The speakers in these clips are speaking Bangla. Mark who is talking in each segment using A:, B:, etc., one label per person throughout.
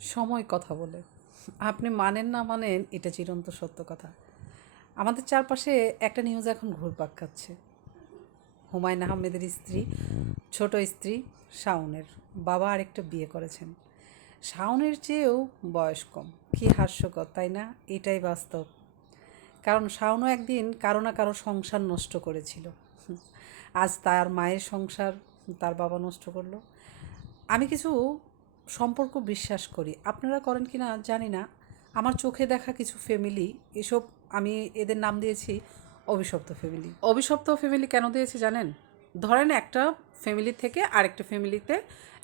A: সময় কথা বলে। আপনি মানেন না মানেন, এটা চিরন্ত সত্য কথা। আমাদের চারপাশে একটা নিউজ এখন ঘুরপাক খাচ্ছে। হুমায়ুন আহমেদের স্ত্রী, ছোট স্ত্রী শাওনের। বাবা আরেকটা বিয়ে করেছেন। শাওনের চেয়েও বয়স কম। কী হাস্যকর, তাই না? এটাই বাস্তব। কারণ শাওনও একদিন কারও না কারও সংসার নষ্ট করেছিল। আজ তার মায়ের সংসার, তার বাবা নষ্ট করল। আমি কিছু সম্পর্ক বিশ্বাস করি। আপনারা করেন কি না জানি না। আমার চোখে দেখা কিছু ফ্যামিলি এসব আমি এদের নাম দিয়েছি অভিশপ্ত ফ্যামিলি অভিশপ্ত ফ্যামিলি কেন দিয়েছি জানেন? ধরেন একটা ফ্যামিলি থেকে আরেকটা ফ্যামিলিতে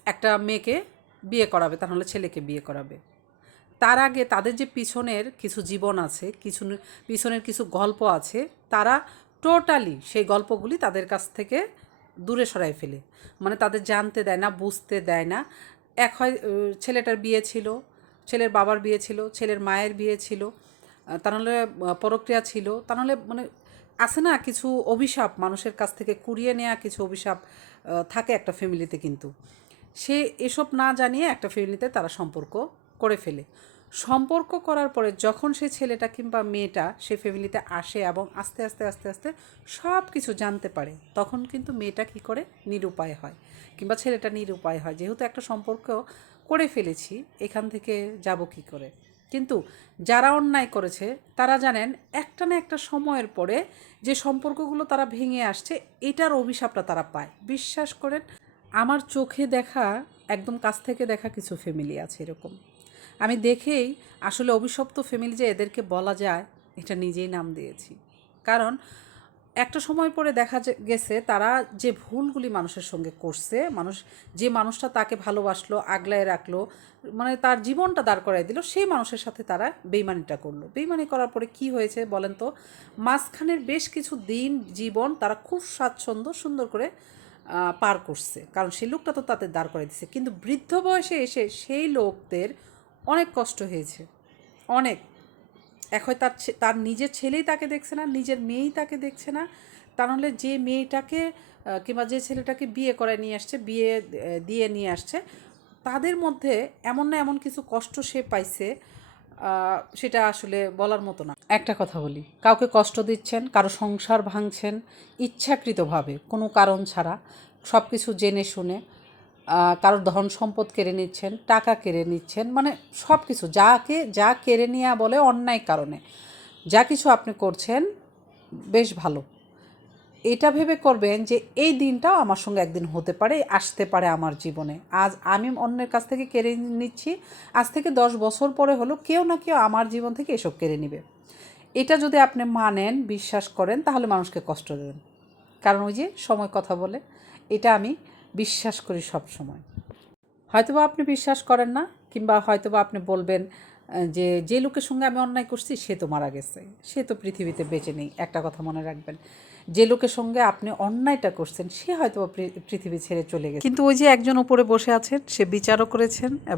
A: একটা মেয়েকে বিয়ে করাবে, তাহলে ছেলেকে বিয়ে করাবে। তার আগে তাদের যে পিছনের কিছু জীবন আছে, কিছু পিছনের কিছু গল্প আছে, তারা টোটালি সেই গল্পগুলি তাদের কাছ থেকে দূরে সরাই ফেলে। মানে তাদের জানতে দেয় না, বুঝতে দেয় না। এক হয় ছেলেটার বিয়ে ছিল, ছেলের বাবার বিয়ে ছিল, ছেলের মায়ের বিয়ে ছিল তা নাহলে পরক্রিয়া ছিল, তা নাহলে মানে আছে না কিছু অভিশাপ, মানুষের কাছ থেকে কুড়িয়ে নেওয়া কিছু অভিশাপ থাকে একটা ফ্যামিলিতে কিন্তু। সে এসব না জানিয়ে একটা ফ্যামিলিতে তারা সম্পর্ক করে ফেলে। সম্পর্ক করার পরে যখন সে ছেলেটা কিংবা মেয়েটা সে ফ্যামিলিতে আসে এবং আস্তে আস্তে আস্তে আস্তে সব কিছু জানতে পারে, তখন কিন্তু মেয়েটা কি করে? নিরুপায় হয় কিংবা ছেলেটা নিরুপায় হয়। যেহেতু একটা সম্পর্ক করে ফেলেছি, এখান থেকে যাব কি করে? কিন্তু যারা অন্যায় করেছে, তারা জানেন একটা না একটা সময়ের পরে যে সম্পর্কগুলো তারা ভেঙে আসছে, এটার অভিশাপটা তারা পায়। বিশ্বাস করেন, আমার চোখে দেখা, একদম কাছ থেকে দেখা কিছু ফ্যামিলি আছে এরকম। আমি দেখেই আসলে অভিশপ্ত ফ্যামিলি যে এদেরকে বলা যায়, এটা নিজেই নাম দিয়েছি। কারণ একটা সময় পরে দেখা গেছে, তারা যে ভুলগুলি মানুষের সঙ্গে করছে, মানুষ যে মানুষটা তাকে ভালোবাসলো, আগলায় রাখল মানে তার জীবনটা দাঁড় করাই দিল, সেই মানুষের সাথে তারা বেইমানিটা করল। বেইমানি করার পরে কি হয়েছে বলেন তো? মাঝখানের বেশ কিছু দিন, জীবন তারা খুব স্বাচ্ছন্দ্য সুন্দর করে পার করছে। কারণ সেই লোকটা তো তাদের দাঁড় করে দিচ্ছে কিন্তু বৃদ্ধ বয়সে এসে সেই লোকদের অনেক কষ্ট হয়েছে। অনেক। এক হয় তার তার নিজের ছেলেই তাকে দেখছে না, নিজের মেয়েই তাকে দেখছে না। তা নাহলে যে মেয়েটাকে কিংবা যে ছেলেটাকে বিয়ে করে নিয়ে আসছে, বিয়ে দিয়ে নিয়ে আসছে, তাদের মধ্যে এমন না এমন কিছু কষ্ট সে পাইছে সেটা আসলে বলার মতো না। একটা কথা বলি, কাউকে কষ্ট দিচ্ছেন, কারও সংসার ভাঙছেন, ইচ্ছাকৃতভাবে, কোনো কারণ ছাড়া সব কিছু জেনে শুনে কারোর ধন সম্পদ কেড়ে নিচ্ছেন, টাকা কেড়ে নিচ্ছেন মানে সব কিছু যাকে, যা কেড়ে নেওয়া বলে অন্যায় কারণে। যা কিছু আপনি করছেন, বেশ ভালো। এটা ভেবে করবেন যে এই দিনটাও আমার সঙ্গে একদিন হতে পারে, আসতে পারে আমার জীবনে। আজ আমি অন্যের কাছ থেকে কেড়ে নিচ্ছি, আজ থেকে দশ বছর পরে হলো কেউ না কেউ আমার জীবন থেকে এসব কেড়ে নেবে। এটা যদি আপনি মানেন, বিশ্বাস করেন, তাহলে মানুষকে কষ্ট দেবেন কারণ ওই যে সময় কথা বলে, এটা আমি বিশ্বাস করি সব সময়। হয়তোবা আপনি বিশ্বাস করেন না, কিংবা হয়তোবা আপনি বলবেন যে যে লোকের সঙ্গে আমি অন্যায় করছি, সে তো মারা গেছে। সে তো পৃথিবীতে বেঁচে নেই, একটা কথা মনে রাখবেন। যে লোকের সঙ্গে আপনি অন্যায়টা করছেন, সে হয়তো পৃথিবী ছেড়ে চলে গেছে। কিন্তু ওই যে একজন উপরে বসে আছেন, সে বিচারও করেছেন এবং